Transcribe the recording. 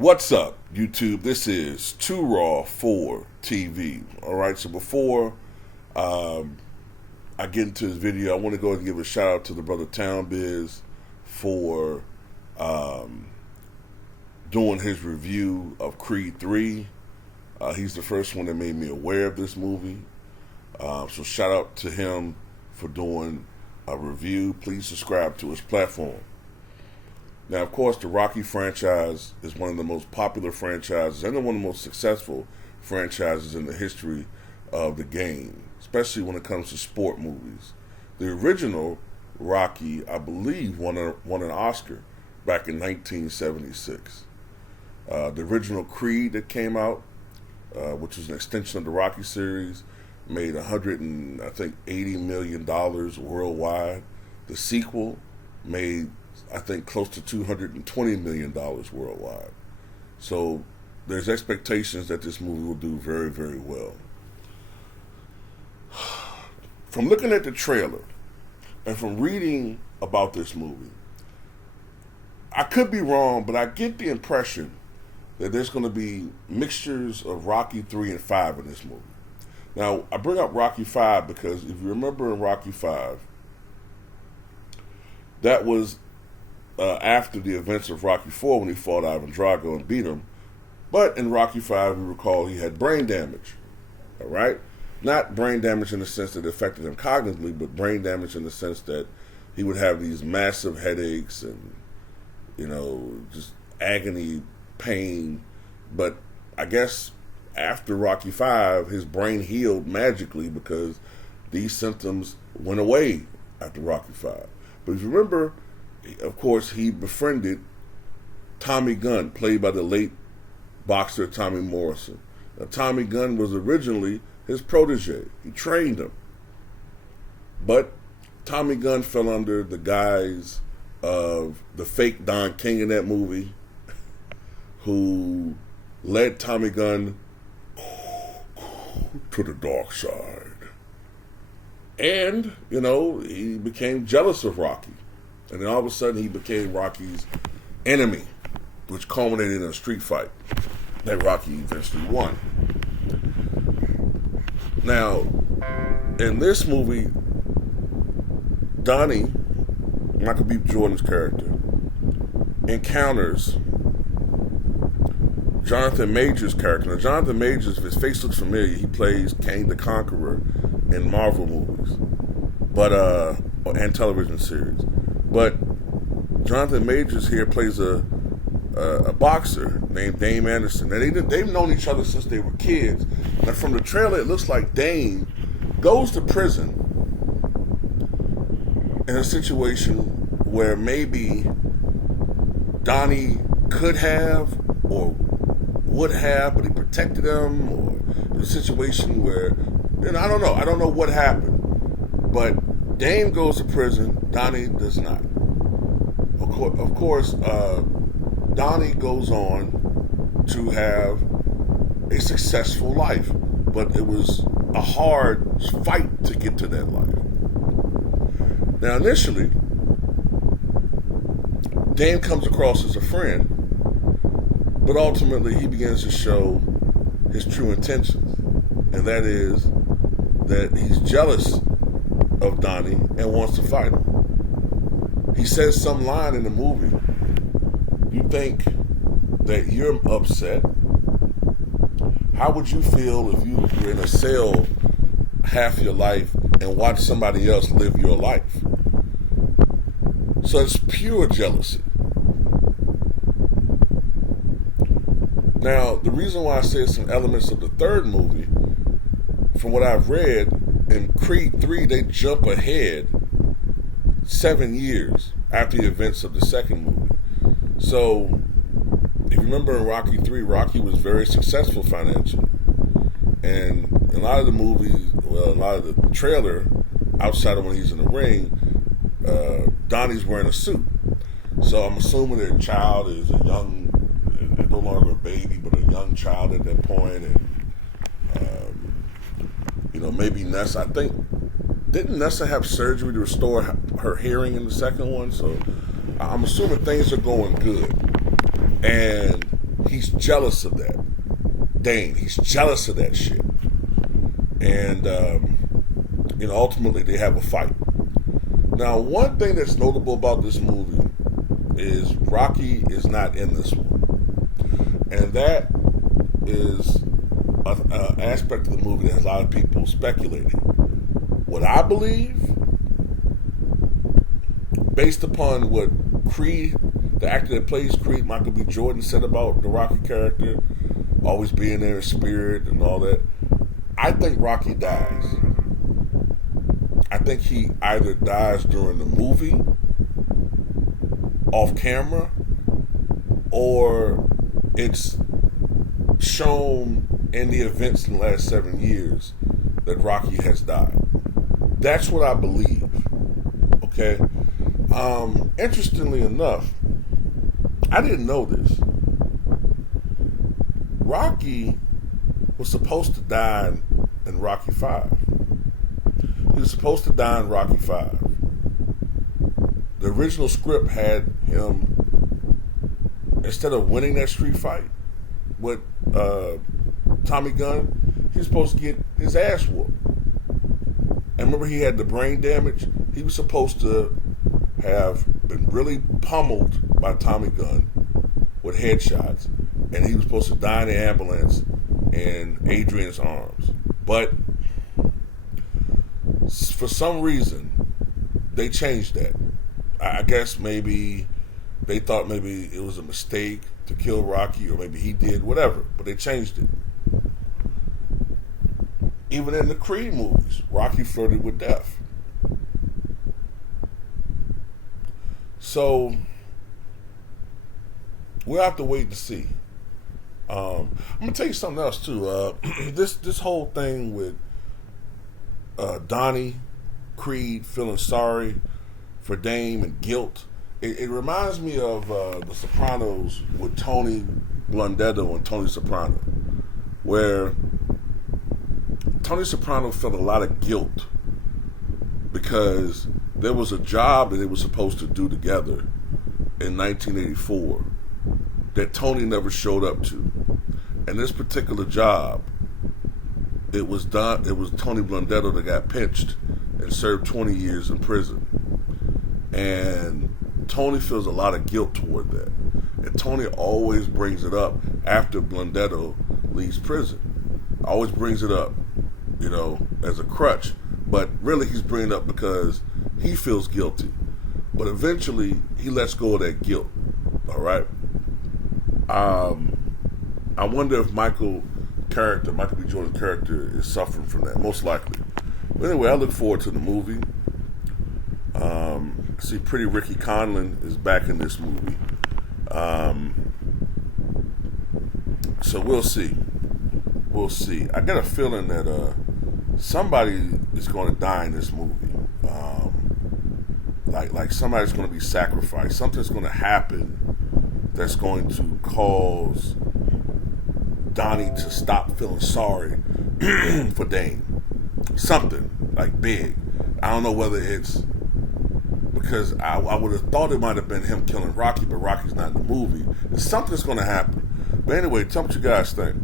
What's up, YouTube? This is Too Raw for TV. All right, so before I get into this video, I want to go ahead and give a shout out to the brother Town Biz for doing his review of Creed 3. He's the first one that made me aware of this movie. So shout out to him for doing a review. Please subscribe to his platform. Now, of course, the Rocky franchise is one of the most popular franchises and one of the most successful franchises in the history of the game, especially when it comes to sport movies. The original Rocky, I believe, won an Oscar back in 1976. The original Creed that came out, which was an extension of the Rocky series, made $180 million worldwide. The sequel made, I think, close to $220 million worldwide. So there's expectations that this movie will do very, very well. From looking at the trailer and from reading about this movie, I could be wrong, but I get the impression that there's going to be mixtures of Rocky 3 and 5 in this movie. Now, I bring up Rocky 5 because if you remember in Rocky 5, that was after the events of Rocky 4 when he fought Ivan Drago and beat him. But in Rocky 5, we recall he had brain damage, all right? Not brain damage in the sense that it affected him cognitively, but brain damage in the sense that he would have these massive headaches and, just agony, pain. But I guess after Rocky 5, his brain healed magically because these symptoms went away after Rocky 5. But if you remember, of course, he befriended Tommy Gunn, played by the late boxer Tommy Morrison. Now, Tommy Gunn was originally his protege. He trained him. But Tommy Gunn fell under the guise of the fake Don King in that movie, who led Tommy Gunn to the dark side. And, he became jealous of Rocky. And then all of a sudden he became Rocky's enemy, which culminated in a street fight that Rocky eventually won. Now, in this movie, Donnie, Michael B. Jordan's character, encounters Jonathan Majors' character. Now, Jonathan Majors, if his face looks familiar, he plays Kang the Conqueror in Marvel movies, and television series. But Jonathan Majors here plays a boxer named Dame Anderson. Now, they've known each other since they were kids. Now, from the trailer, it looks like Dame goes to prison in a situation where maybe Donnie could have or would have, but he protected him, or in a situation where, I don't know. I don't know what happened. But Dame goes to prison, Donnie does not. Of course, Donnie goes on to have a successful life, but it was a hard fight to get to that life. Now, initially, Dame comes across as a friend, but ultimately he begins to show his true intentions, and that is that he's jealous of Donnie and wants to fight him. He says some line in the movie. You think that you're upset. How would you feel if you were in a cell half your life and watched somebody else live your life? So it's pure jealousy. Now, the reason why I say some elements of the third movie, from what I've read, in Creed 3, they jump ahead 7 years after the events of the second movie. So, if you remember in Rocky 3, Rocky was very successful financially. And a lot of the movies, a lot of the trailer, outside of when he's in the ring, Donnie's wearing a suit. So I'm assuming their child is no longer a baby, but a young child at that point. And, maybe Nessa, I think, didn't Nessa have surgery to restore her hearing in the second one? So I'm assuming things are going good. And he's jealous of that. Dane, he's jealous of that shit. And, ultimately they have a fight. Now, one thing that's notable about this movie is Rocky is not in this one. And that is an aspect of the movie that has a lot of people speculating. What I believe, based upon what Creed, the actor that plays Creed, Michael B. Jordan, said about the Rocky character, always being there in spirit and all that, I think Rocky dies. I think he either dies during the movie, off camera, or it's shown in the events in the last 7 years that Rocky has died. That's what I believe. Okay? Interestingly enough, I didn't know this. Rocky was supposed to die in Rocky 5. He was supposed to die in Rocky 5. The original script had him, instead of winning that street fight with Tommy Gunn, he was supposed to get his ass whooped. And remember, he had the brain damage. He was supposed to have been really pummeled by Tommy Gunn with headshots, and he was supposed to die in the ambulance in Adrian's arms. But for some reason, they changed that. I guess maybe they thought maybe it was a mistake to kill Rocky, or maybe he did, whatever. But they changed it. Even in the Creed movies, Rocky flirted with death. So we'll have to wait to see. I'm gonna tell you something else too. This whole thing with Donnie, Creed feeling sorry for Dame and guilt. It reminds me of The Sopranos with Tony Blundetto and Tony Soprano, where Tony Soprano felt a lot of guilt because there was a job that they were supposed to do together in 1984 that Tony never showed up to. And this particular job, it was Tony Blundetto that got pinched and served 20 years in prison. And Tony feels a lot of guilt toward that. And Tony always brings it up after Blundetto leaves prison. Always brings it up, as a crutch. But really he's bringing it up because he feels guilty. But eventually he lets go of that guilt. All right? I wonder if Michael B. Jordan's character is suffering from that. Most likely. But anyway, I look forward to the movie. See, Pretty Ricky Conlon is back in this movie. So we'll see. We'll see. I got a feeling that somebody is going to die in this movie. Like somebody's going to be sacrificed. Something's going to happen that's going to cause Donnie to stop feeling sorry for Dane. Something like big. I don't know whether it's because I would have thought it might have been him killing Rocky, but Rocky's not in the movie. Something's going to happen. But anyway, tell me what you guys think.